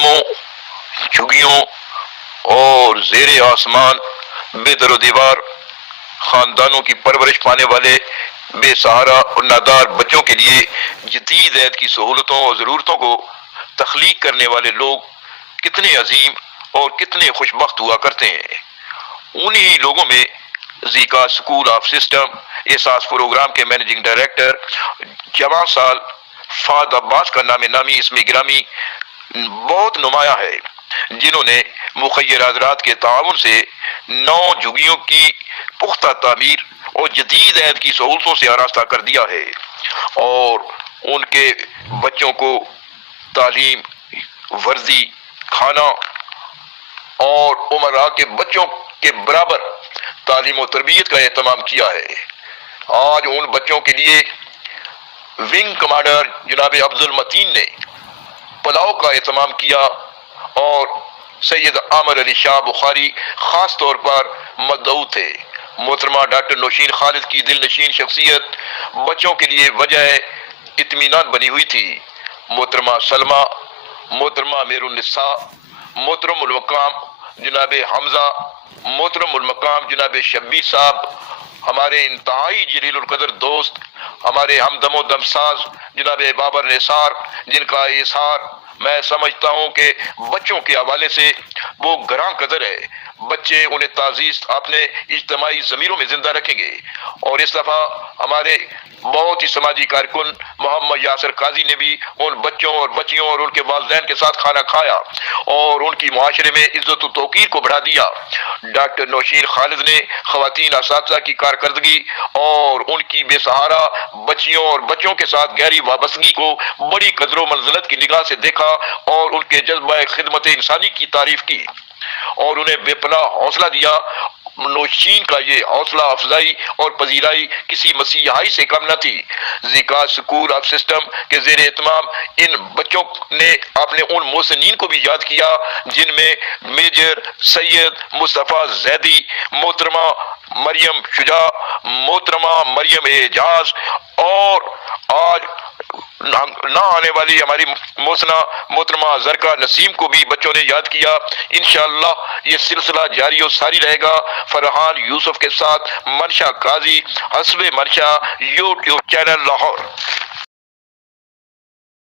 خیموں، جھگیوں اور زیر آسمان بے در و دیوار خاندانوں کی پرورش پانے والے بے سہارا اور نادار بچوں کے لیے جدید عید کی سہولتوں اور ضرورتوں کو تخلیق کرنے والے لوگ کتنے عظیم اور کتنے خوش بخت ہوا کرتے ہیں۔ انہی لوگوں میں زیکا اسکول آف سسٹم احساس پروگرام کے مینیجنگ ڈائریکٹر جوان سال فہد عباس کا نام نامی اسم گرامی بہت نمایاں ہے، جنہوں نے مخیر حضرات کے تعاون سے 9 جھگیوں کی پختہ تعمیر اور جدید عید کی سہولتوں سے آراستہ کر دیا ہے اور ان کے بچوں کو تعلیم، ورزی، کھانا اور عمرہ کے بچوں کے برابر تعلیم و تربیت کا اہتمام کیا ہے۔ آج ان بچوں کے لیے ونگ کمانڈر جناب عبد المتین نے پلاؤ کا اہتمام کیا اور سید عامر علی شاہ بخاری خاص طور پر مدعو تھے۔ محترمہ ڈاکٹر نوشین خالد کی دل نشین شخصیت بچوں کے لیے وجہ اطمینان بنی ہوئی تھی۔ محترمہ سلمہ، محترمہ میر النساء، محترم المقام جناب حمزہ، محترم المقام جناب شبیر صاحب، ہمارے انتہائی جلیل القدر دوست، ہمارے ہمدم و دمساز جناب بابر نثار، جن کا اظہار میں سمجھتا ہوں کہ بچوں کے حوالے سے وہ گراں قدر ہے۔ بچے انہیں تعزیز اپنے اجتماعی ضمیروں میں زندہ رکھیں گے۔ اور اس دفعہ ہمارے بہت ہی سماجی کارکن محمد یاسر قاضی نے بھی ان بچوں اور بچیوں اور ان کے والدین کے ساتھ کھانا کھایا اور ان کی معاشرے میں عزت و توقیر کو بڑھا دیا۔ ڈاکٹر نوشین خالد نے خواتین اساتذہ کی کارکردگی اور ان کی بے سہارا بچیوں اور بچوں کے ساتھ گہری وابستگی کو بڑی قدر و منزلت کی نگاہ سے دیکھا اور ان کے جذبہ خدمت انسانی کی تعریف کی اور انہیں بے پناہ حوصلہ دیا۔ نوشین کا یہ حوصلہ افزائی اور پذیرائی کسی مسیحائی سے کم نہ تھی۔ زیکا اسکول آف سسٹم کے زیر اہتمام ان بچوں نے اپنے ان محسنین کو بھی یاد کیا، جن میں میجر سید مصطفیٰ زیدی، محترمہ مریم شجاع، محترمہ مریم اعجاز اور آج نہ آنے والی ہماری محسنہ محترمہ زرکا نسیم کو بھی بچوں نے یاد کیا۔ انشاءاللہ یہ سلسلہ جاری و ساری رہے گا۔ فرحان یوسف کے ساتھ منشا قاضی، حسب منشا، یوٹیوب چینل لاہور۔